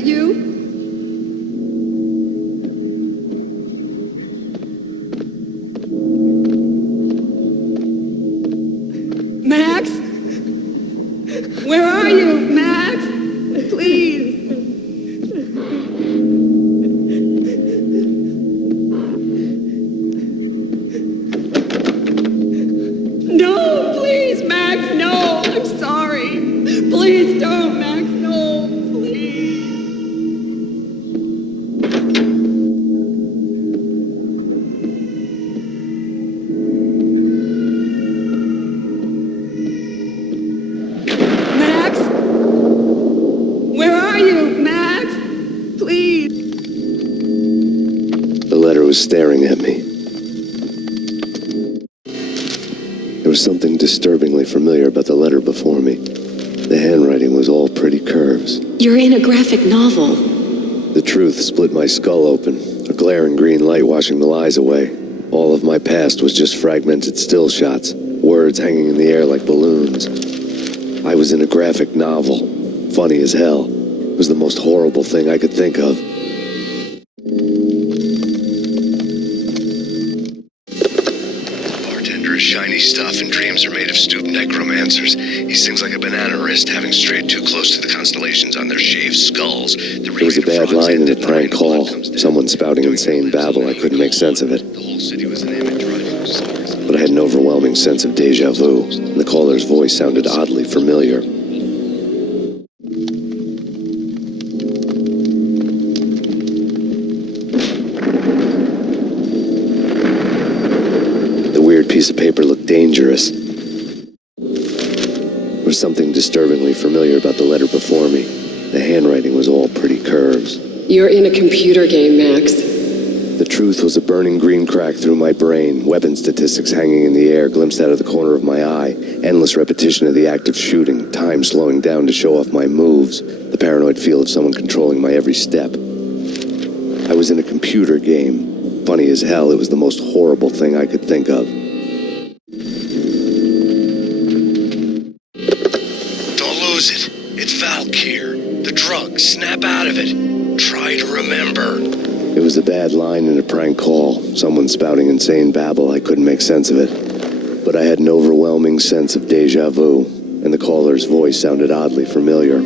that you? Max? Where are you, Max? Please. No, please, Max, no. I'm sorry. Please don't, Max, no, please. Max? Where are you, Max? Please. The letter was staring at me. There was something disturbingly familiar about the letter before me. The handwriting was all pretty curves. You're in a graphic novel. The truth split my skull open, a glaring green light washing the lies away. All of my past was just fragmented still shots, words hanging in the air like balloons. I was in a graphic novel. Funny as hell. It was the most horrible thing I could think of. Shiny stuff, and dreams are made of stooped necromancers. He sings like a banana wrist, having strayed too close to the constellations on their shaved skulls. It was a bad line in a prank call. Someone spouting insane babble. I couldn't make sense of it. The whole city was an image. But I had an overwhelming sense of deja vu, and the caller's voice sounded oddly familiar. Piece of paper looked dangerous. There was something disturbingly familiar about the letter before me. The handwriting was all pretty curves. You're in a computer game, Max. The truth was a burning green crack through my brain, weapon statistics hanging in the air, glimpsed out of the corner of my eye, endless repetition of the act of shooting, time slowing down to show off my moves, the paranoid feel of someone controlling my every step. I was in a computer game. Funny as hell, it was the most horrible thing I could think of. It's Valk here. The drug. Snap out of it. Try to remember. It was a bad line in a prank call. Someone spouting insane babble. I couldn't make sense of it. But I had an overwhelming sense of deja vu, and the caller's voice sounded oddly familiar.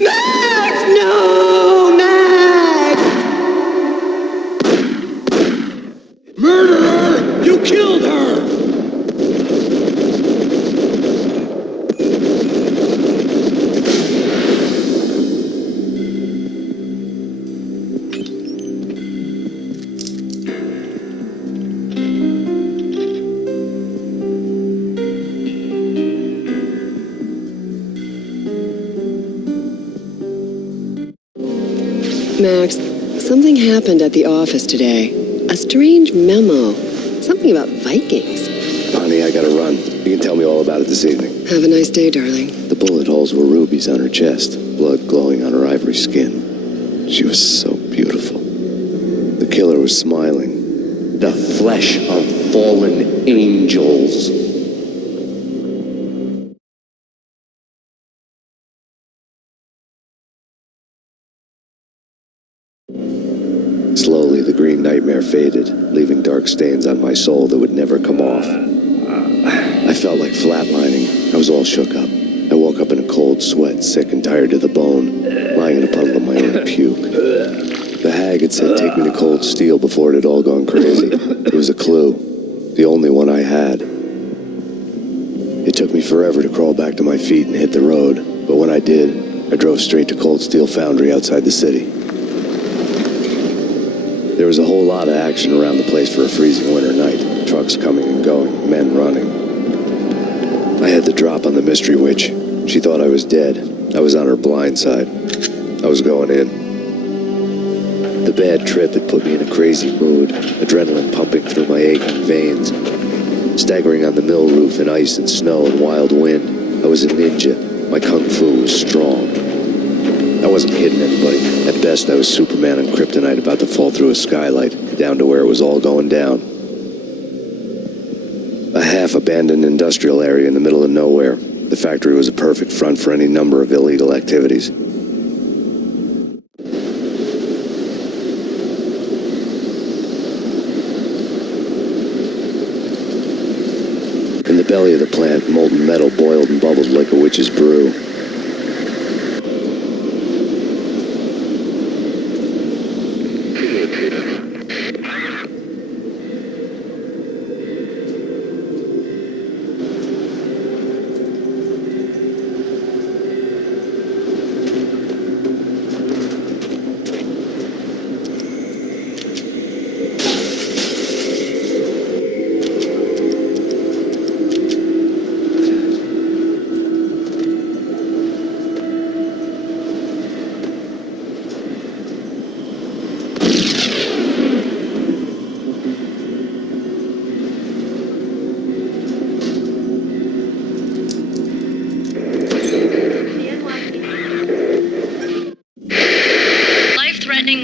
Max! No! Max! Murderer! You killed her! Max, something happened at the office today. A strange memo. Something about Vikings. Honey, I gotta run. You can tell me all about it this evening. Have a nice day, darling. The bullet holes were rubies on her chest, blood glowing on her ivory skin. She was so beautiful. The killer was smiling. The flesh of fallen angels. Slowly, the green nightmare faded, leaving dark stains on my soul that would never come off. I felt like flatlining. I was all shook up. I woke up in a cold sweat, sick and tired to the bone, lying in a puddle of my own puke. The hag had said take me to Cold Steel before it had all gone crazy. It was a clue, the only one I had. It took me forever to crawl back to my feet and hit the road, but when I did, I drove straight to Cold Steel Foundry outside the city. There was a whole lot of action around the place for a freezing winter night. Trucks coming and going, men running. I had the drop on the mystery witch. She thought I was dead. I was on her blind side. I was going in. The bad trip had put me in a crazy mood, adrenaline pumping through my aching veins. Staggering on the mill roof in ice and snow and wild wind, I was a ninja. My kung fu was strong. I wasn't kidding anybody. At best, I was Superman on kryptonite about to fall through a skylight, down to where it was all going down. A half-abandoned industrial area in the middle of nowhere. The factory was a perfect front for any number of illegal activities. In the belly of the plant, molten metal boiled and bubbled like a witch's brew.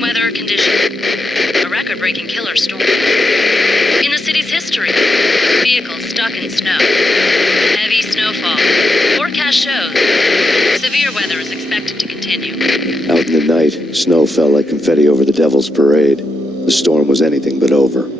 Weather condition. A record-breaking killer storm. In the city's history, vehicles stuck in snow. Heavy snowfall. Forecast shows severe weather is expected to continue. Out in the night, snow fell like confetti over the Devil's Parade. The storm was anything but over.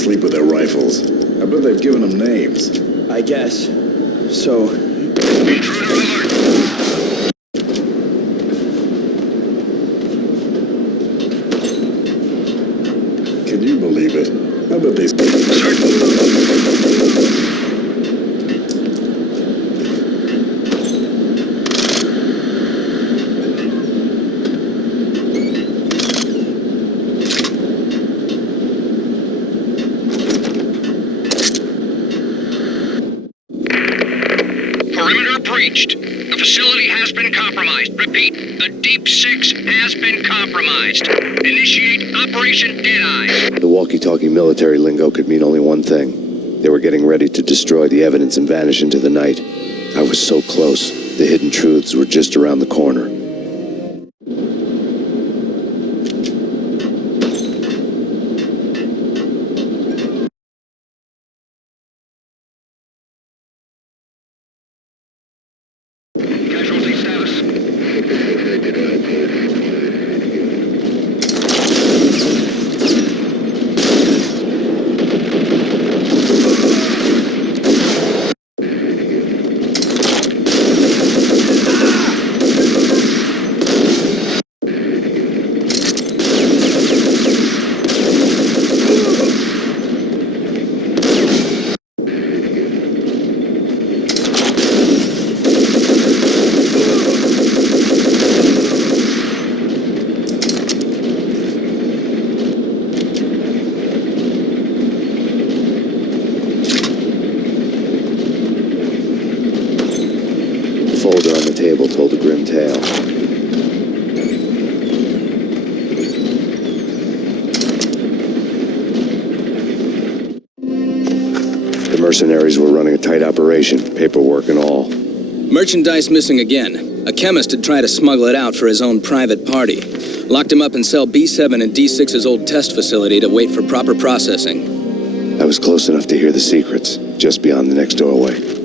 sleep with their rifles. I bet they've given them names. I guess. So, Intruder alert! Can you believe it? I bet they... Perimeter breached. The facility has been compromised. Repeat, the Deep Six has been compromised. Initiate Operation Deadeye. The walkie-talkie military lingo could mean only one thing. They were getting ready to destroy the evidence and vanish into the night. I was so close. The hidden truths were just around the corner. Casualty status. Folder on the table told a grim tale. The mercenaries were running a tight operation, paperwork and all. Merchandise missing again. A chemist had tried to smuggle it out for his own private party. Locked him up in cell B7 in D6's old test facility to wait for proper processing. I was close enough to hear the secrets, just beyond the next doorway.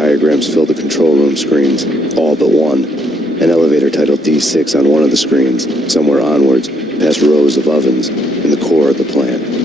diagrams fill the control room screens, all but one. An elevator titled D6 on one of the screens, somewhere onwards, past rows of ovens, in the core of the plant.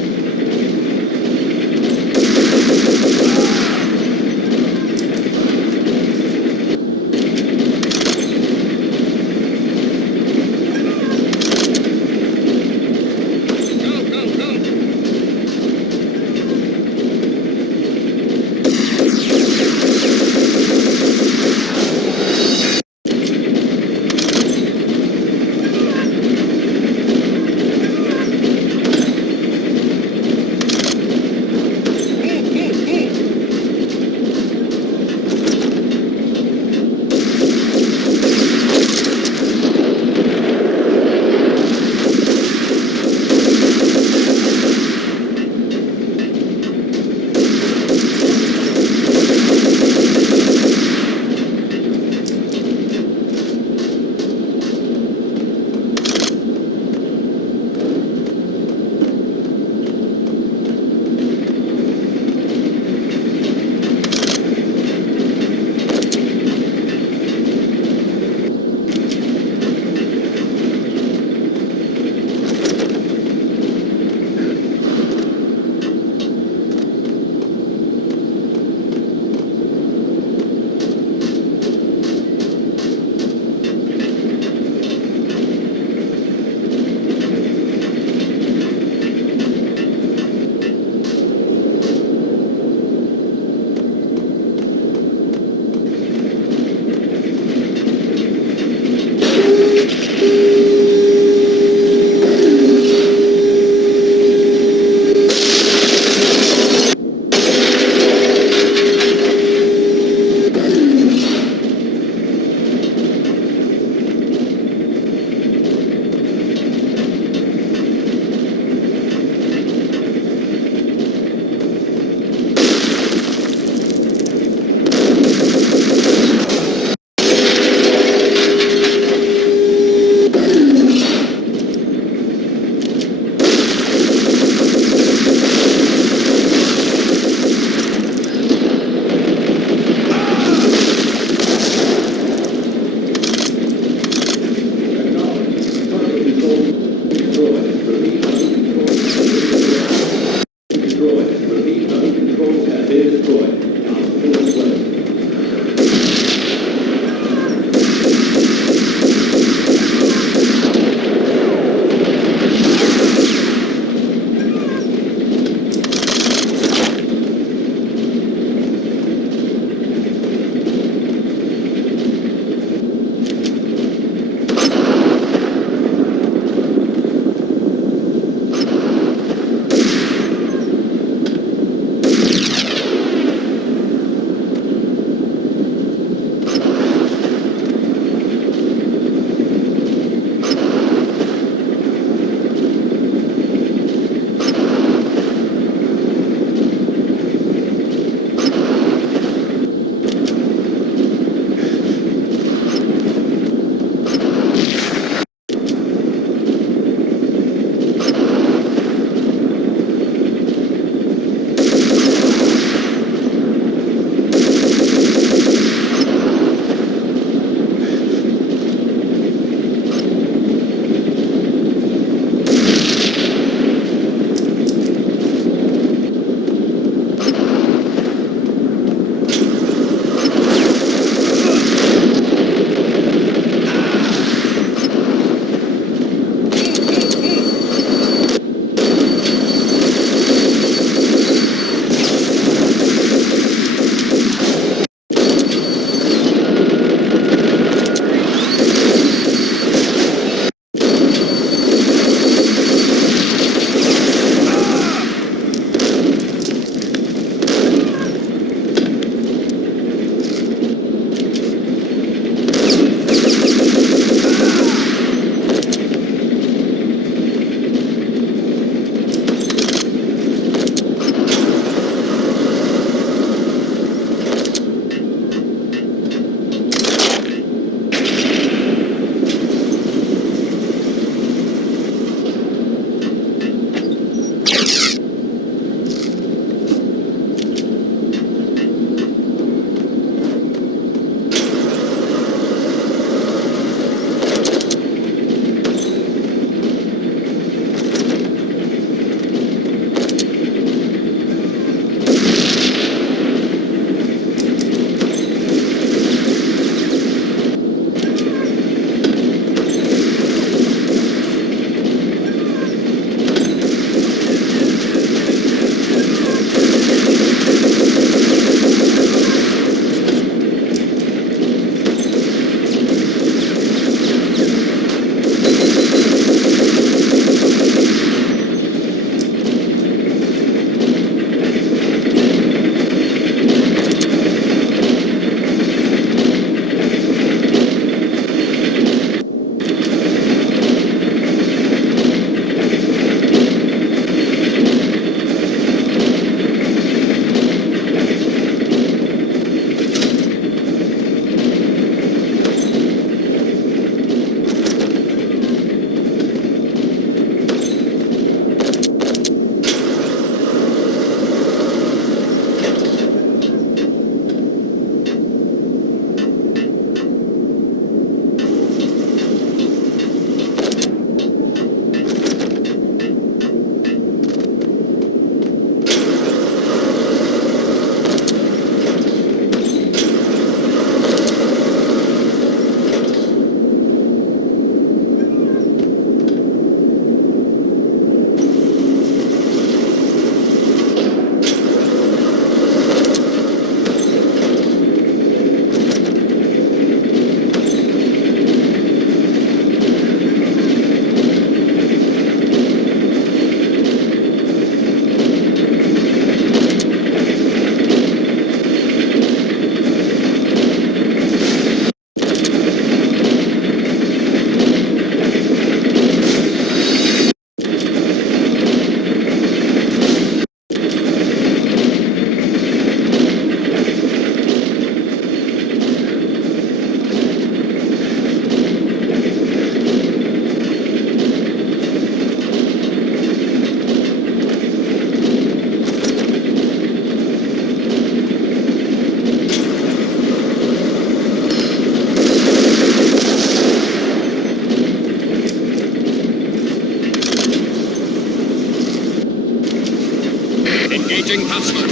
Engaging hostile.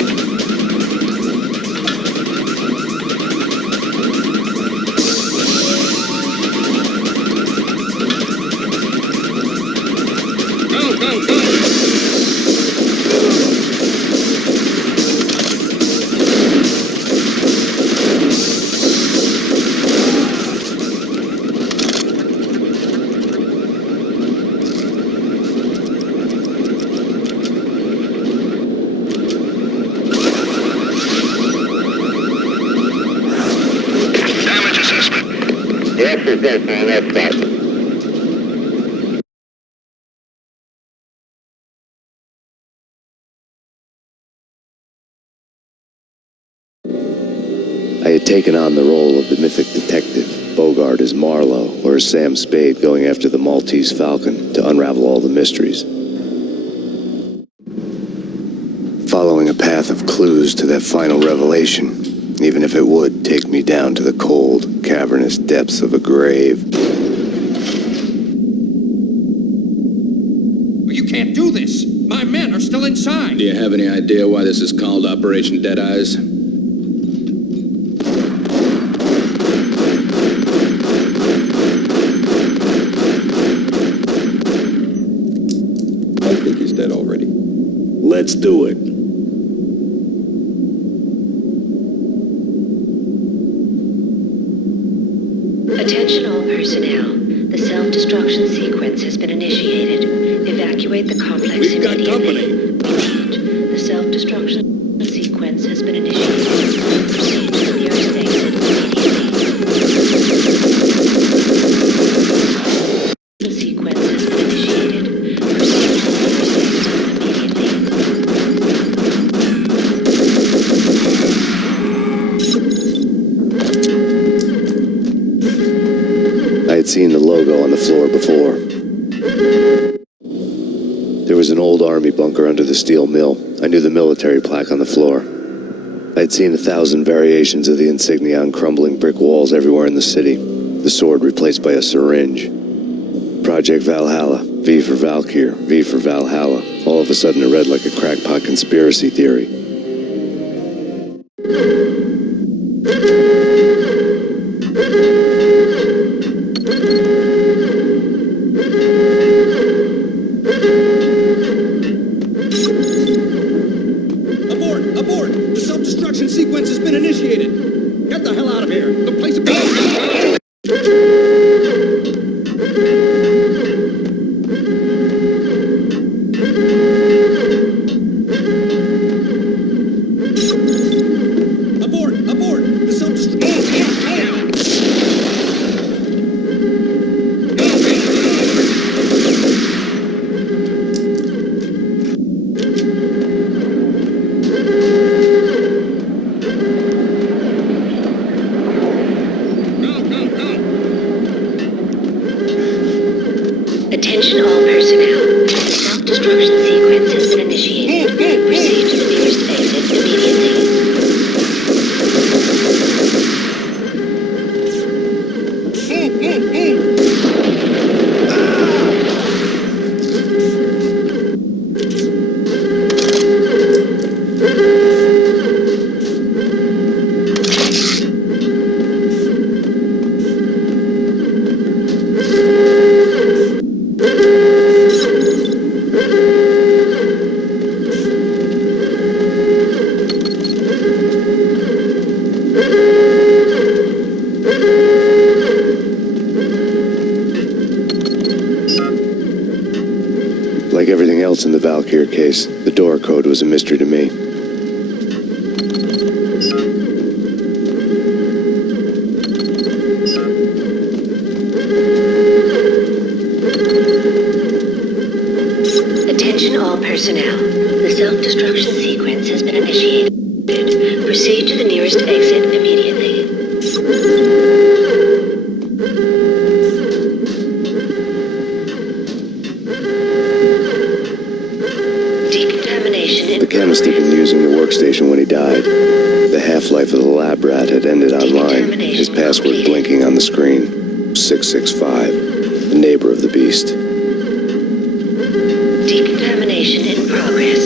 Go, go, go! Damage assessment. Yes, assessment, that's that. I had taken on the role of the mythic detective, Bogart as Marlowe, or as Sam Spade going after the Maltese Falcon to unravel all the mysteries. Following a path of clues to that final revelation, even if it would take me down to the cold, cavernous depths of a grave. You can't do this. My men are still inside. Do you have any idea why this is called Operation Dead Eyes? I think he's dead already. Let's do it. Attention all personnel. The self-destruction sequence has been initiated. Evacuate the complex We've got immediately. Repeat. The self-destruction sequence has been initiated. Proceed to the nearest exit immediately. The sequence has been initiated. Proceed to the nearest exit immediately. I had seen the logo on the floor before. There was an old army bunker under the steel mill. I knew the military plaque on the floor. I had seen 1,000 variations of the insignia on crumbling brick walls everywhere in the city. The sword replaced by a syringe. Project Valhalla, V for Valkyr, V for Valhalla. All of a sudden it read like a crackpot conspiracy theory. Abort! Abort! The self-destruction sequence has been initiated. Get the hell out of here. The place is... Abort! Abort! The self-destruction... Attention all personnel. The self-destruction sequence has been initiated. Proceed to the nearest exit immediately. Like everything else in the Valkyr case, the door code was a mystery to me. Attention all personnel. The self-destruction sequence has been initiated. Proceed to the nearest exit immediately. Decontamination in The chemist had been using the workstation when he died. The half-life of the lab rat had ended online, his password blinking on the screen. 665, the neighbor of the beast. Decontamination in progress.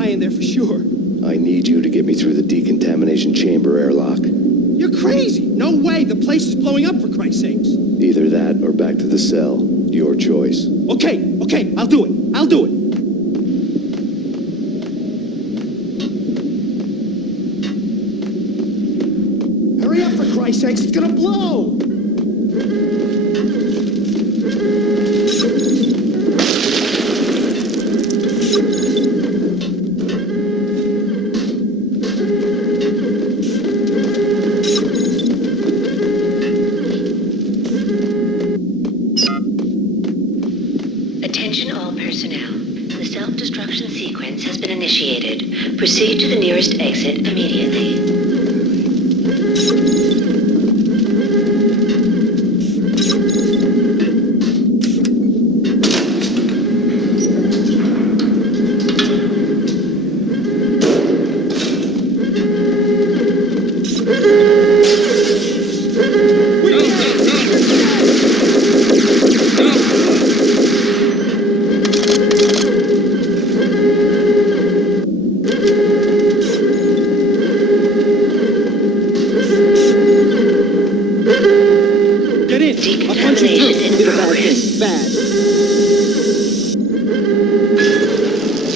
eye in there for sure. I need you to get me through the decontamination chamber airlock. You're crazy. No way. The place is blowing up, for Christ's sakes. Either that or back to the cell. Your choice. Okay. I'll do it. Hurry up, for Christ's sakes. It's gonna blow. Attention all personnel. The self-destruction sequence has been initiated. Proceed to the nearest exit immediately. Decontamination in progress.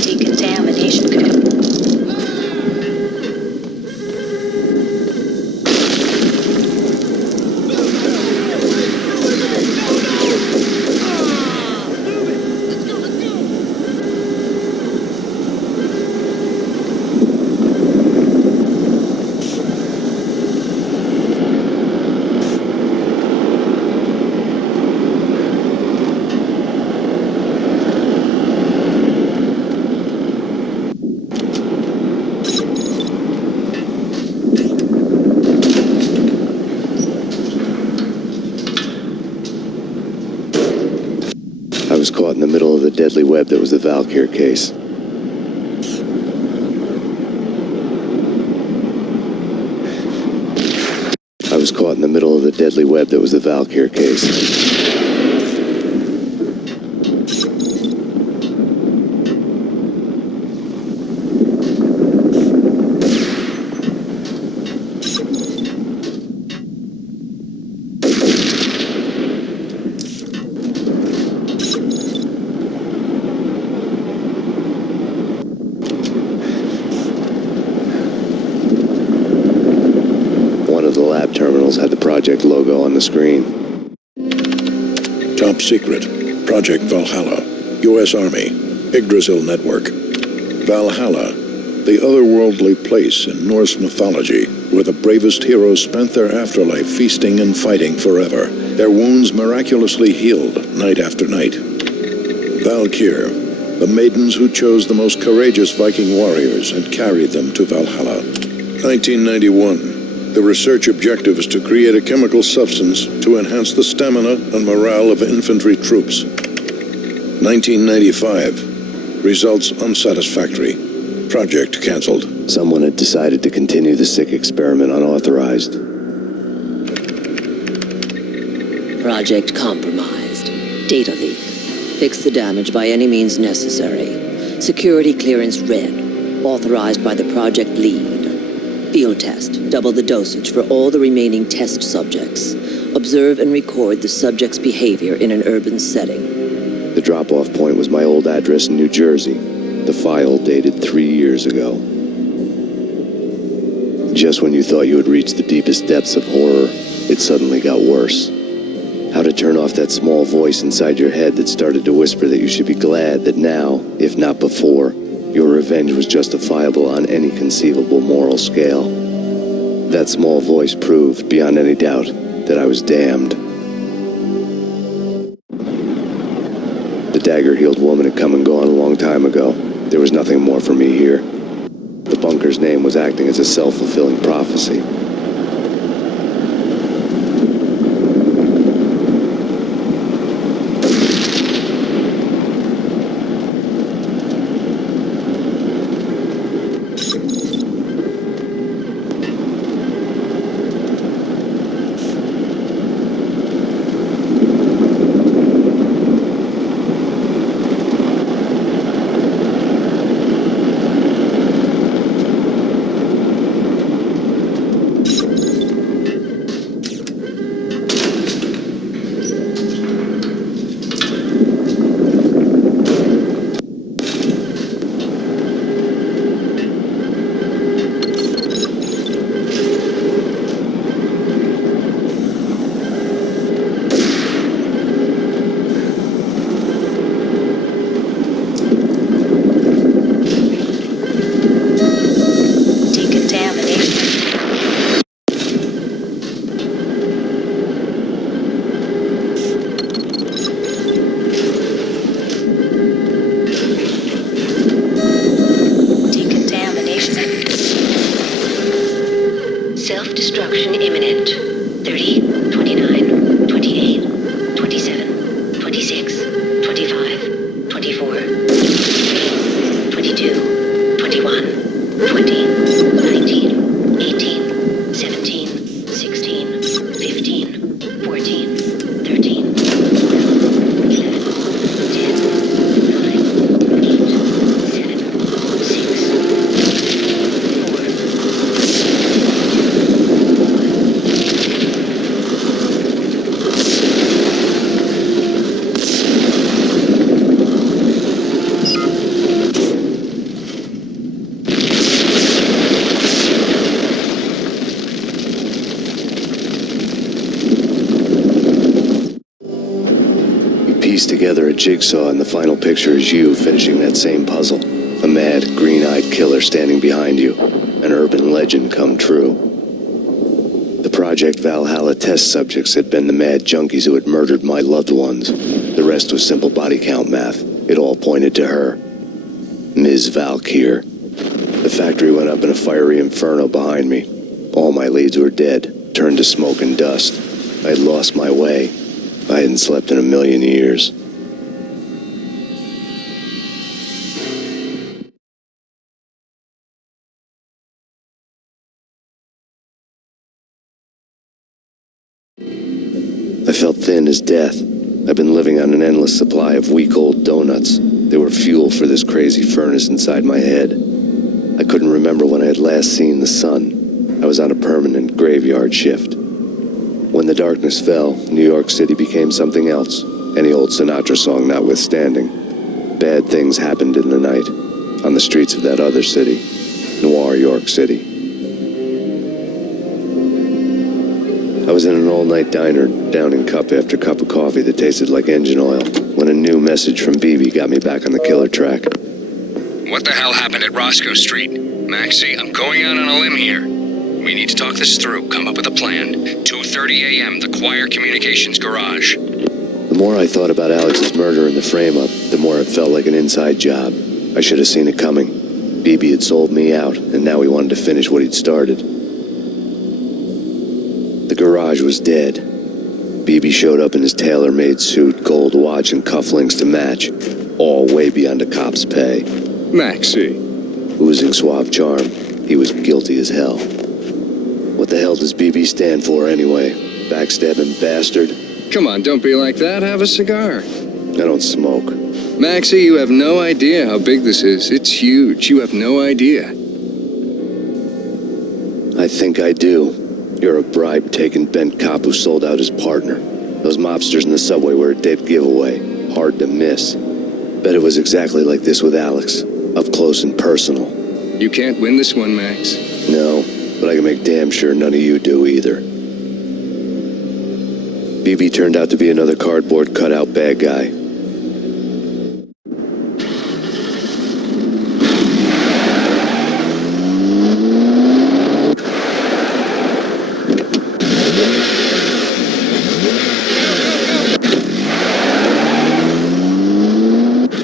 Decontamination I was caught in the middle of the deadly web that was the Valkyr case. I was caught in the middle of the deadly web that was the Valkyr case. Terminals had the project logo on the screen. Top secret. Project Valhalla. U.S. Army. Yggdrasil Network. Valhalla, the otherworldly place in Norse mythology where the bravest heroes spent their afterlife feasting and fighting forever, their wounds miraculously healed night after night. Valkyr, the maidens who chose the most courageous Viking warriors and carried them to Valhalla. 1991. The research objective is to create a chemical substance to enhance the stamina and morale of infantry troops. 1995. Results unsatisfactory. Project canceled. Someone had decided to continue the sick experiment unauthorized. Project compromised. Data leak. Fix the damage by any means necessary. Security clearance red. Authorized by the project lead. Field test. Double the dosage for all the remaining test subjects. Observe and record the subject's behavior in an urban setting. The drop-off point was my old address in New Jersey. The file dated 3 years ago. Just when you thought you had reached the deepest depths of horror, it suddenly got worse. How to turn off that small voice inside your head that started to whisper that you should be glad that now, if not before, your revenge was justifiable on any conceivable moral scale. That small voice proved, beyond any doubt, that I was damned. The dagger-heeled woman had come and gone a long time ago. There was nothing more for me here. The bunker's name was acting as a self-fulfilling prophecy. Self-destruction imminent. 30, 29, 28, 27, 26, 25, 24, 22, 21, 20, 19, 18, 17, 16, 15, 14, 13, 11, 10, 9, 8, 7, 6, Piece together a jigsaw, and the final picture is you finishing that same puzzle. A mad, green-eyed killer standing behind you. An urban legend come true. The Project Valhalla test subjects had been the mad junkies who had murdered my loved ones. The rest was simple body count math. It all pointed to her. Ms. Valkyr. The factory went up in a fiery inferno behind me. All my leads were dead, turned to smoke and dust. I had lost my way. I hadn't slept in a million years. I felt thin as death. I've been living on an endless supply of week-old donuts. They were fuel for this crazy furnace inside my head. I couldn't remember when I had last seen the sun. I was on a permanent graveyard shift. When the darkness fell, New York City became something else, any old Sinatra song notwithstanding. Bad things happened in the night, on the streets of that other city, Noir York City. I was in an all-night diner, downing cup after cup of coffee that tasted like engine oil, when a new message from BB got me back on the killer track. What the hell happened at Roscoe Street? Maxie, I'm going out on a limb here. We need to talk this through, come up with a plan. 2:30 a.m., the Choir Communications Garage. The more I thought about Alex's murder and the frame-up, the more it felt like an inside job. I should have seen it coming. BB had sold me out, and now he wanted to finish what he'd started. The garage was dead. BB showed up in his tailor-made suit, gold watch, and cufflinks to match, all way beyond a cop's pay. Maxie. Oozing suave charm, he was guilty as hell. What the hell does BB stand for anyway? Backstabbing bastard? Come on, don't be like that. Have a cigar. I don't smoke. Maxie, you have no idea how big this is. It's huge. You have no idea. I think I do. You're a bribe-taking bent cop who sold out his partner. Those mobsters in the subway were a dead giveaway. Hard to miss. Bet it was exactly like this with Alex. Up close and personal. You can't win this one, Max. No, but I can make damn sure none of you do either. BB turned out to be another cardboard cutout bad guy.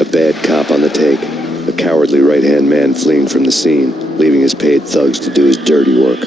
A bad cop on the take. A cowardly right-hand man fleeing from the scene, leaving his paid thugs to do his dirty work.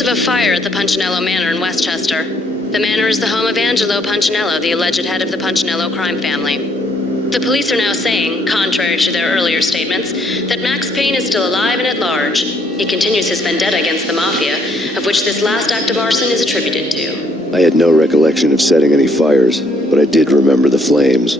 reports of a fire at the Punchinello Manor in Westchester. The manor is the home of Angelo Punchinello, the alleged head of the Punchinello crime family. The police are now saying, contrary to their earlier statements, that Max Payne is still alive and at large. He continues his vendetta against the Mafia, of which this last act of arson is attributed to. I had no recollection of setting any fires, but I did remember the flames.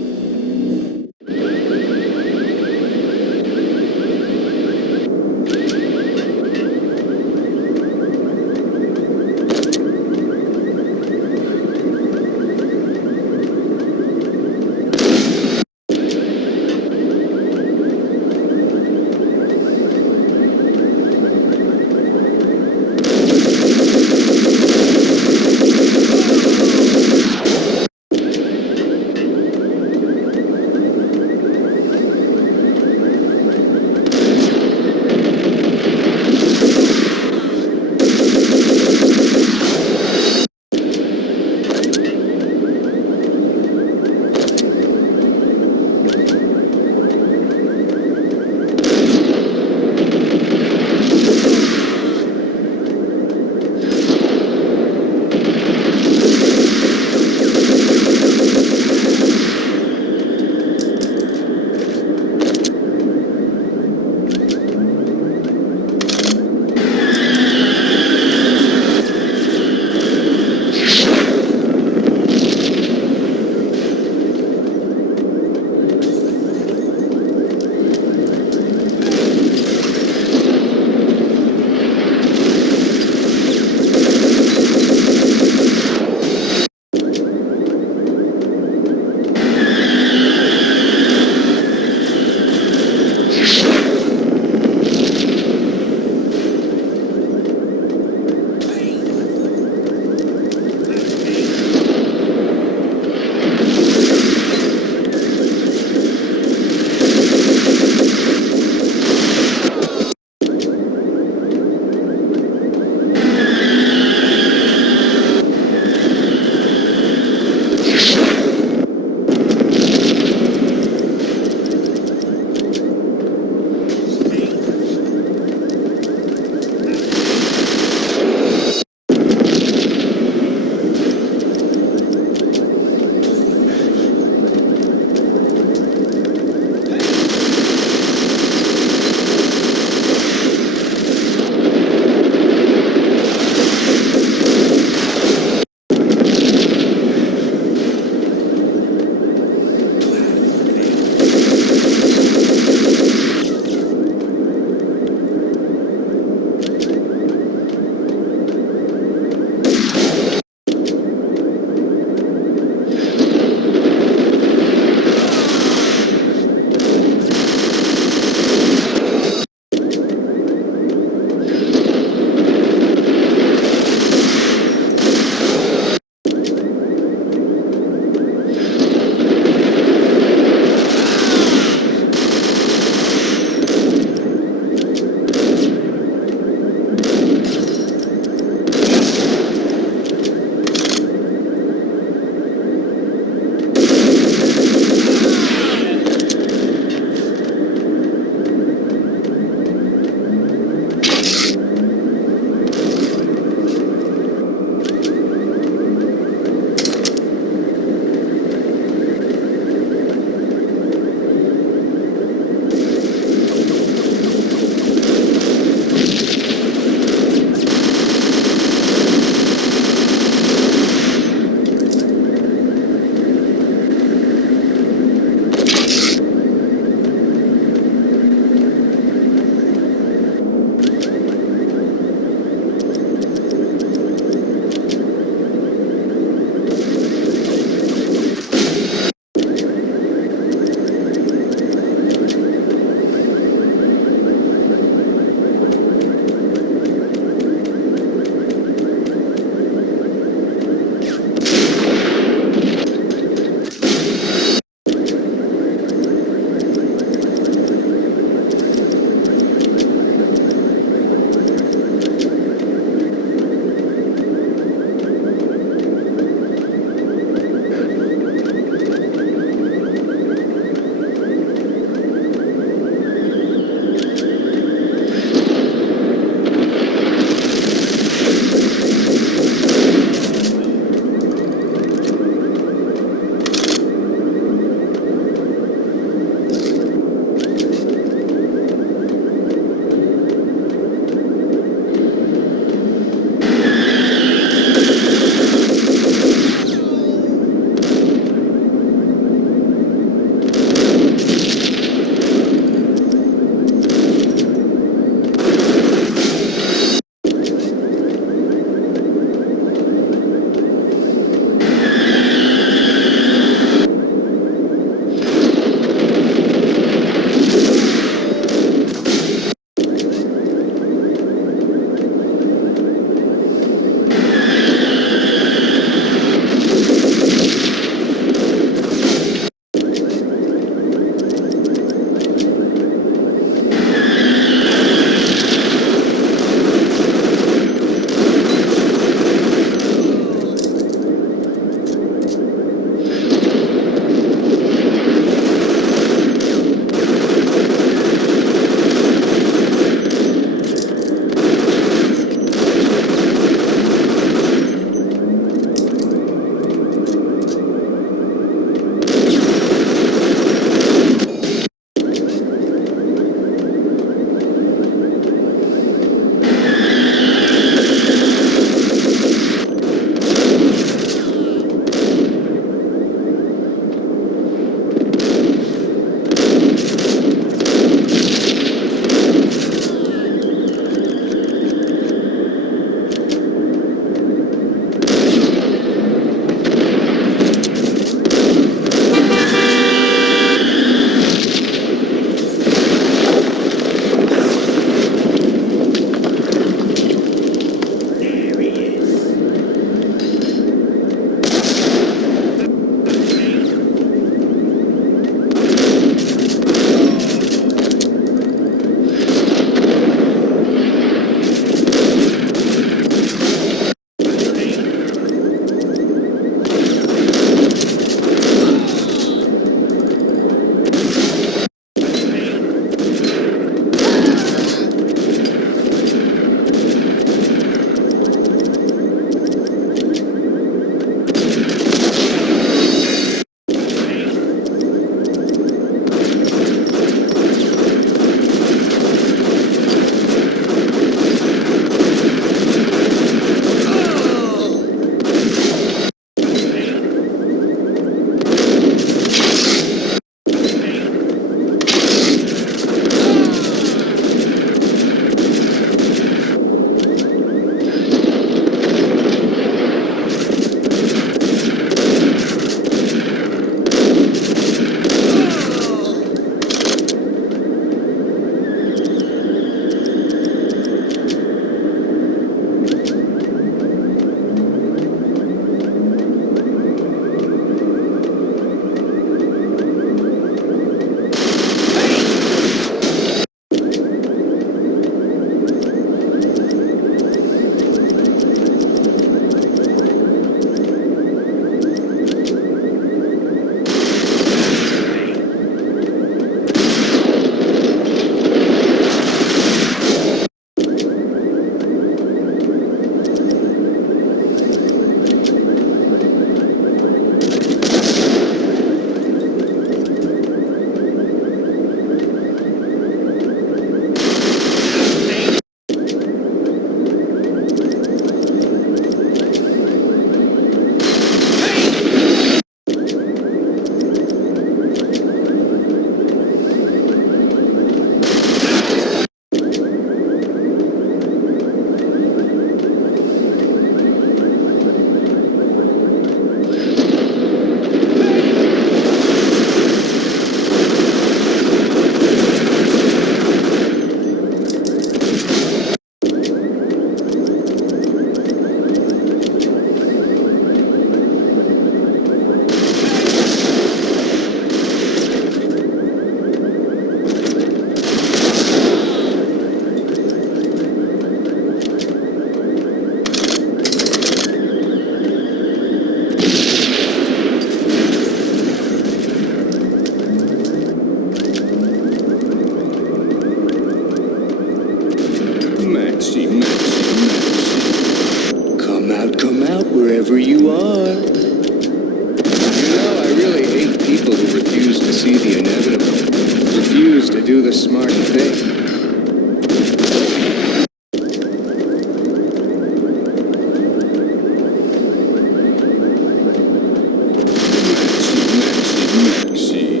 Maxie.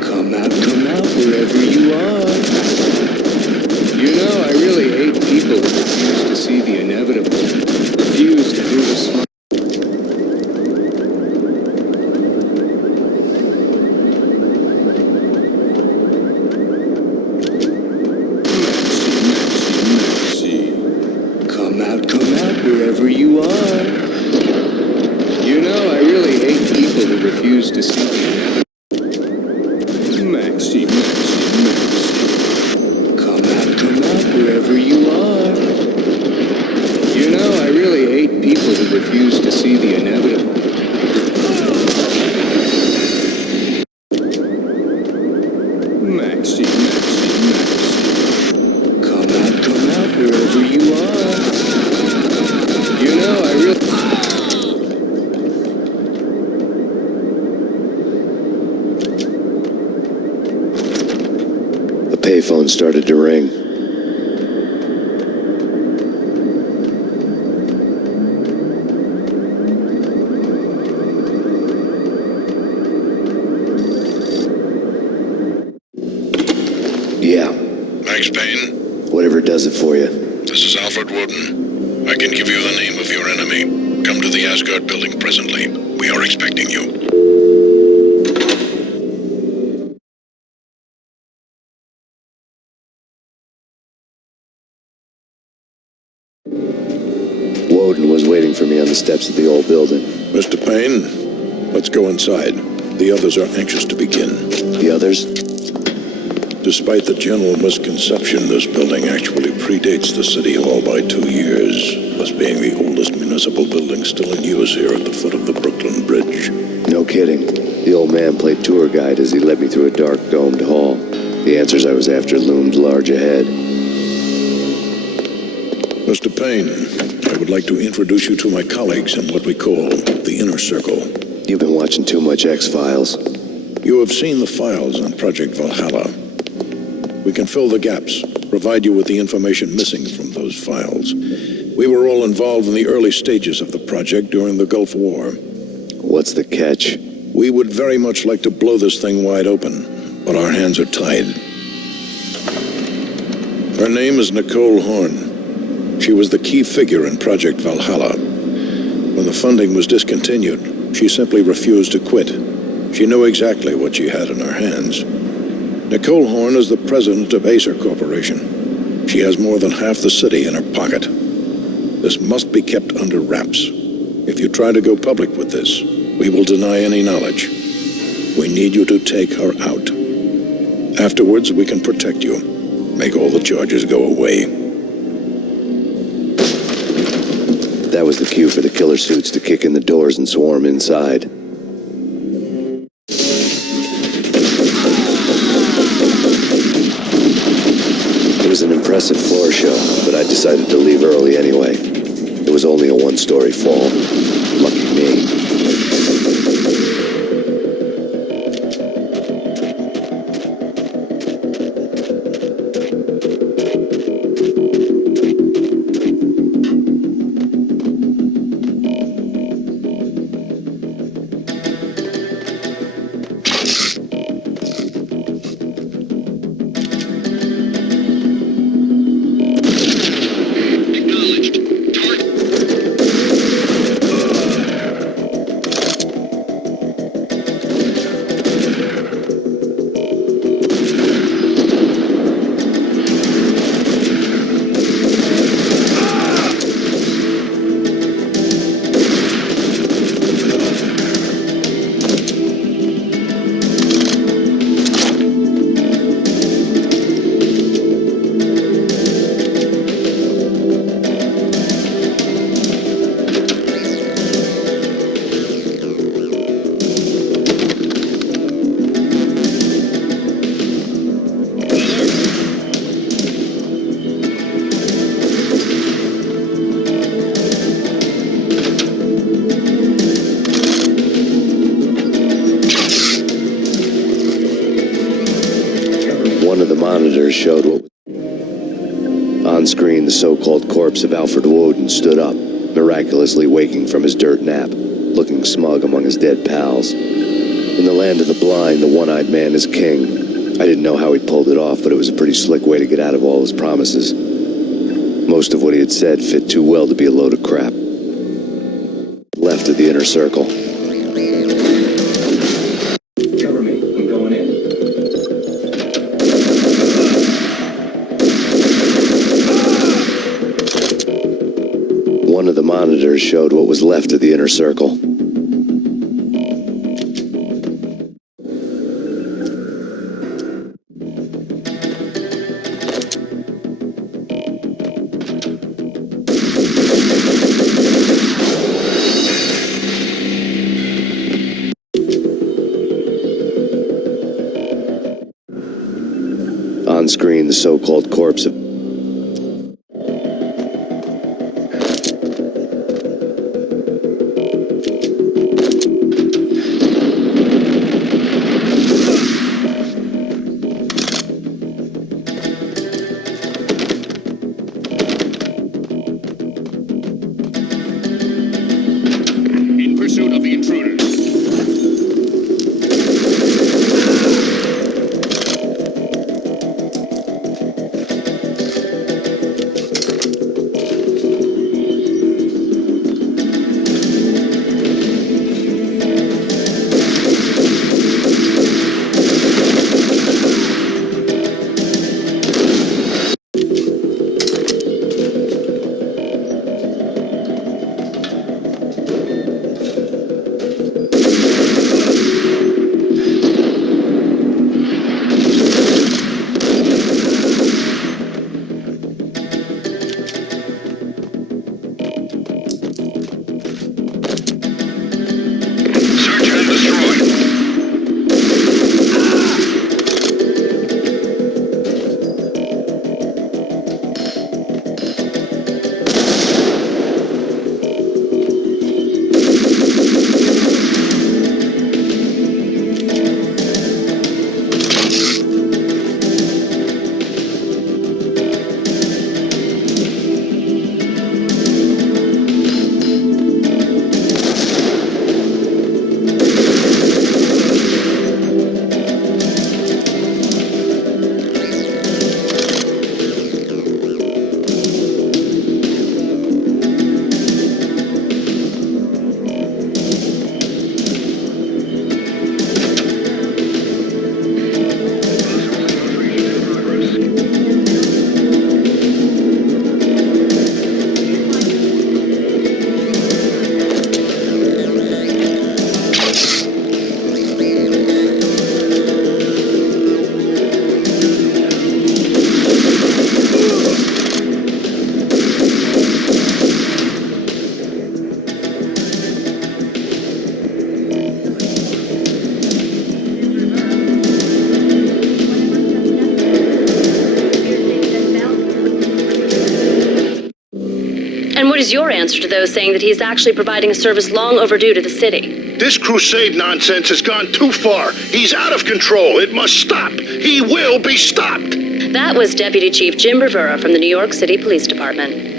Come out, wherever you are. You know, I really hate people who refuse to see the inevitable. Refuse to do the smart. Maxie. Come out, wherever you are. You know, I really hate people who refuse to see the inevitable. Maxie. Come out, wherever you are. You know, I really hate people who refuse to see the inevitable. Maxie. Come out, wherever you are. You know, I really... The payphone started to ring. Yeah. Max Payne, Whatever does it for you. this is Alfred Woden. I can give you the name of your enemy. Come to the Asgard building presently. We are expecting you. Woden was waiting for me on the steps of the old building. Mr. Payne, let's go inside. The others are anxious to begin. The others? Despite the general misconception, this building actually predates the City Hall by 2 years, thus being the oldest municipal building still in use here at the foot of the Brooklyn Bridge. No kidding. The old man played tour guide as he led me through a dark domed hall. The answers I was after loomed large ahead. Mr. Payne, I would like to introduce you to my colleagues in what we call the Inner Circle. You've been watching too much X-Files. You have seen the files on Project Valhalla. We can fill the gaps, provide you with the information missing from those files. We were all involved in the early stages of the project during the Gulf War. What's the catch? We would very much like to blow this thing wide open, but our hands are tied. Her name is Nicole Horn. She was the key figure in Project Valhalla. When the funding was discontinued, she simply refused to quit. She knew exactly what she had in her hands. Nicole Horn is the president of Acer Corporation. She has more than half the city in her pocket. This must be kept under wraps. If you try to go public with this, we will deny any knowledge. We need you to take her out. Afterwards, we can protect you. Make all the charges go away. That was the cue for the killer suits to kick in the doors and swarm inside. It was an impressive floor show, but I decided to leave early anyway. It was only a one-story fall. Lucky me. Monitors showed what on screen. The so-called corpse of Alfred Woden stood up, miraculously waking from his dirt nap, looking smug among his dead pals. In the land of the blind, the one-eyed man is king. I didn't know how he pulled it off, but it was a pretty slick way to get out of all his promises. Most of what he had said fit too well to be a load of crap. Left of the inner circle. Cover me. I'm going in. One of the monitors showed what was left of the inner circle. On screen, the so-called corpse of In pursuit of the intruders. And what is your answer to those saying that he's actually providing a service long overdue to the city? This crusade nonsense has gone too far. He's out of control. It must stop. He will be stopped. That was Deputy Chief Jim Rivera from the New York City Police Department.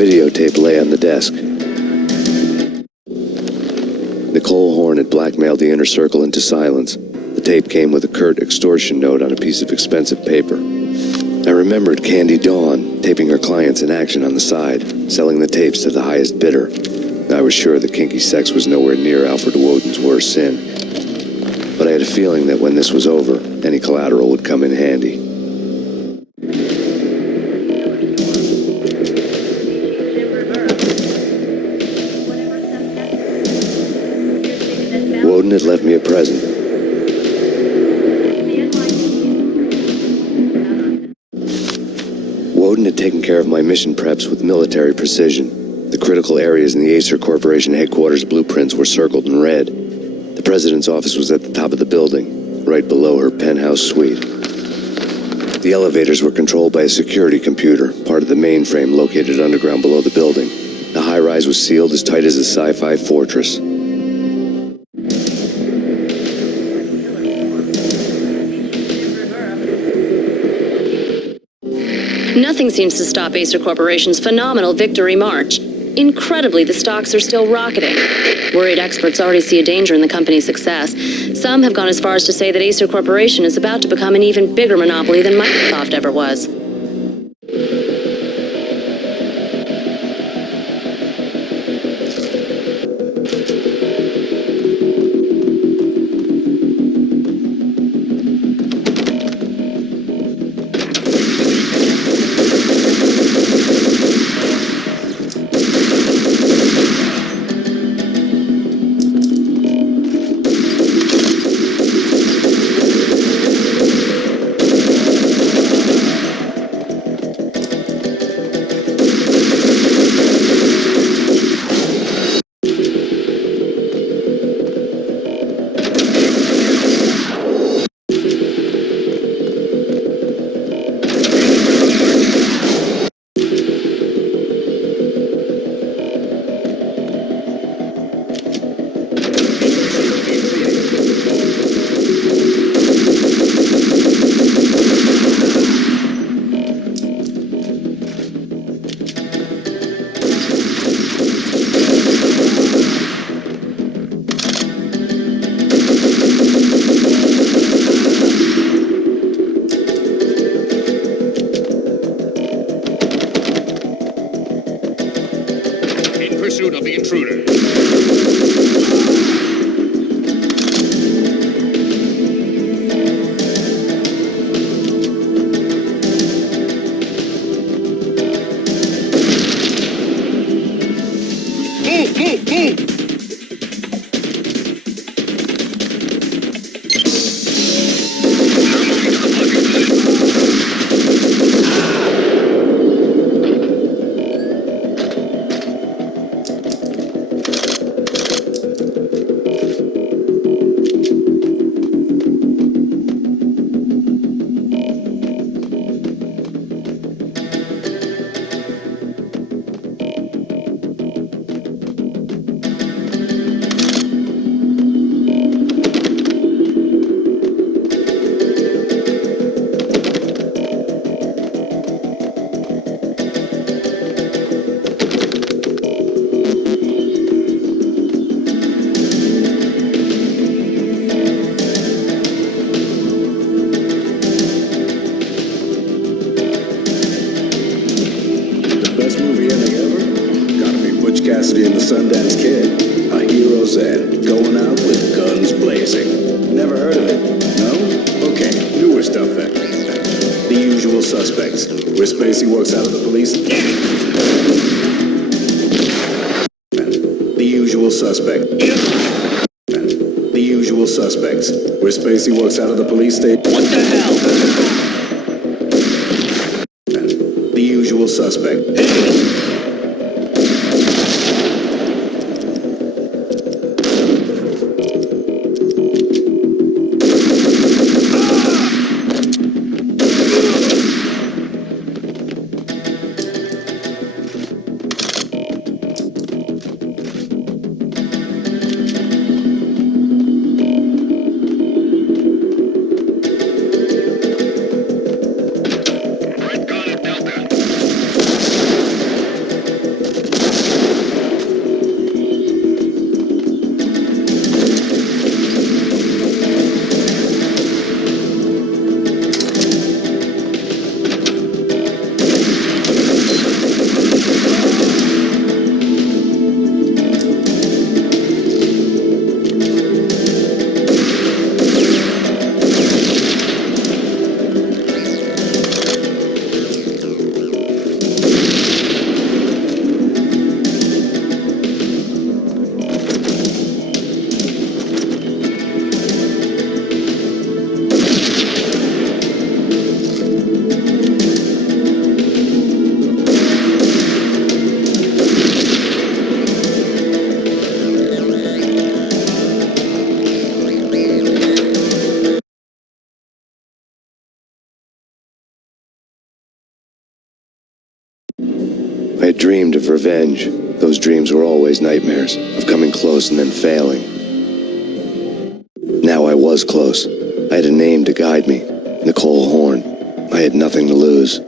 Videotape lay on the desk. Nicole Horn had blackmailed the inner circle into silence. The tape came with a curt extortion note on a piece of expensive paper. I remembered Candy Dawn taping her clients in action on the side, selling the tapes to the highest bidder. I was sure that kinky sex was nowhere near Alfred Woden's worst sin. But I had a feeling that when this was over, any collateral would come in handy. Woden had left me a present. Woden had taken care of my mission preps with military precision. The critical areas in the Acer Corporation headquarters blueprints were circled in red. The president's office was at the top of the building, right below her penthouse suite. The elevators were controlled by a security computer, part of the mainframe located underground below the building. The high-rise was sealed as tight as a sci-fi fortress. Nothing seems to stop Acer Corporation's phenomenal victory march. Incredibly, the stocks are still rocketing. Worried experts already see a danger in the company's success. Some have gone as far as to say that Acer Corporation is about to become an even bigger monopoly than Microsoft ever was. Pursuit of the intruder. Move! Cassidy and the Sundance Kid. A hero's end, going out with guns blazing. Never heard of it? No? Okay, newer stuff then. The Usual Suspects, where Spacey works out of the police. The Usual Suspect. The Usual Suspects, where Spacey works out of the police station. What the hell? The Usual Suspect. I had dreamed of revenge. Those dreams were always nightmares, of coming close and then failing. Now I was close. I had a name to guide me. Nicole Horn. I had nothing to lose.